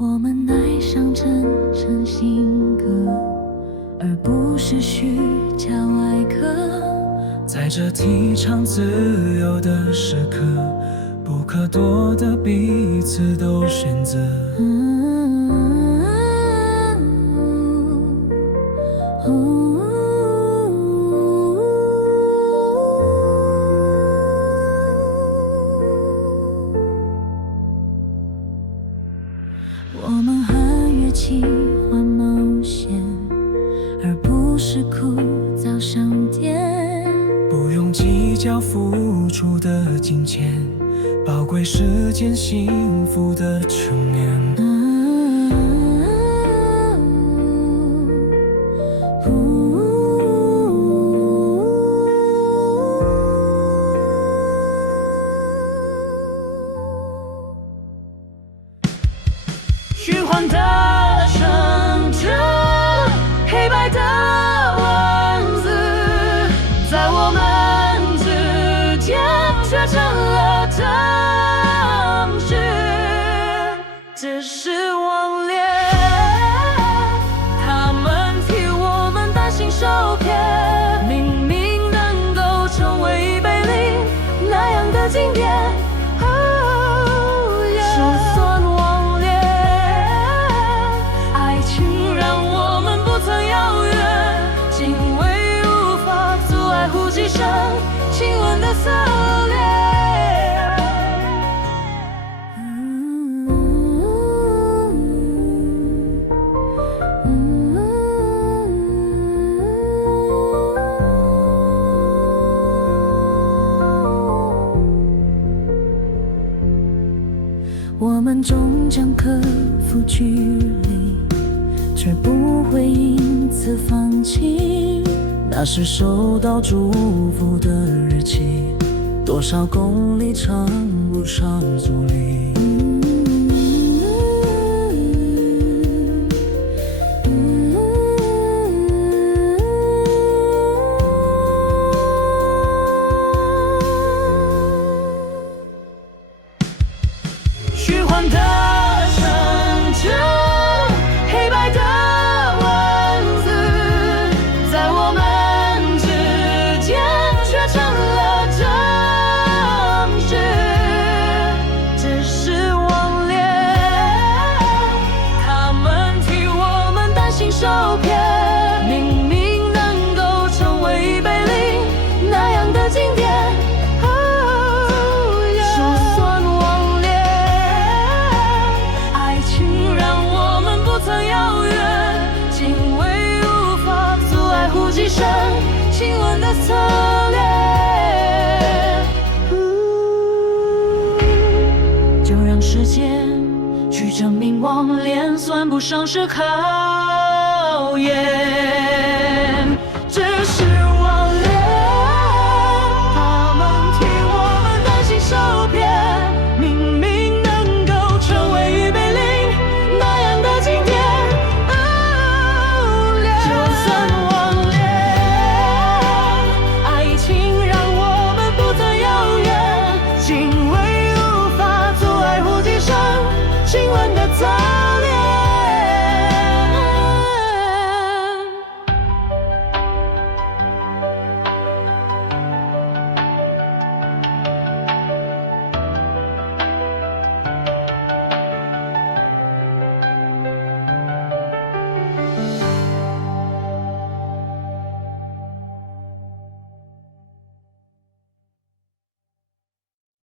我们爱上真诚性格，而不是虚假外壳。在这提倡自由的时刻，不可多的彼此都选择。我们和乐器换冒险，而不是枯燥商店。不用计较付出的金钱，宝贵时间，幸福的成年。虚幻的成真，黑白的文字，在我们之间却成了真实，只是网恋。他们替我们担心受骗，明明能够成为一杯里那样的经典。亲吻的色列，我们终将克服距离，却不会因此放弃。那是收到祝福的日期，多少公里称不上阻力。虚幻的成真，黑白的文字，在我们受骗，明明能够成为一杯里那样的经典。就算网恋，爱情让我们不曾遥远，敬畏无法阻碍呼吸声，亲吻的侧脸。就让时间去证明网恋算不上是考验，只是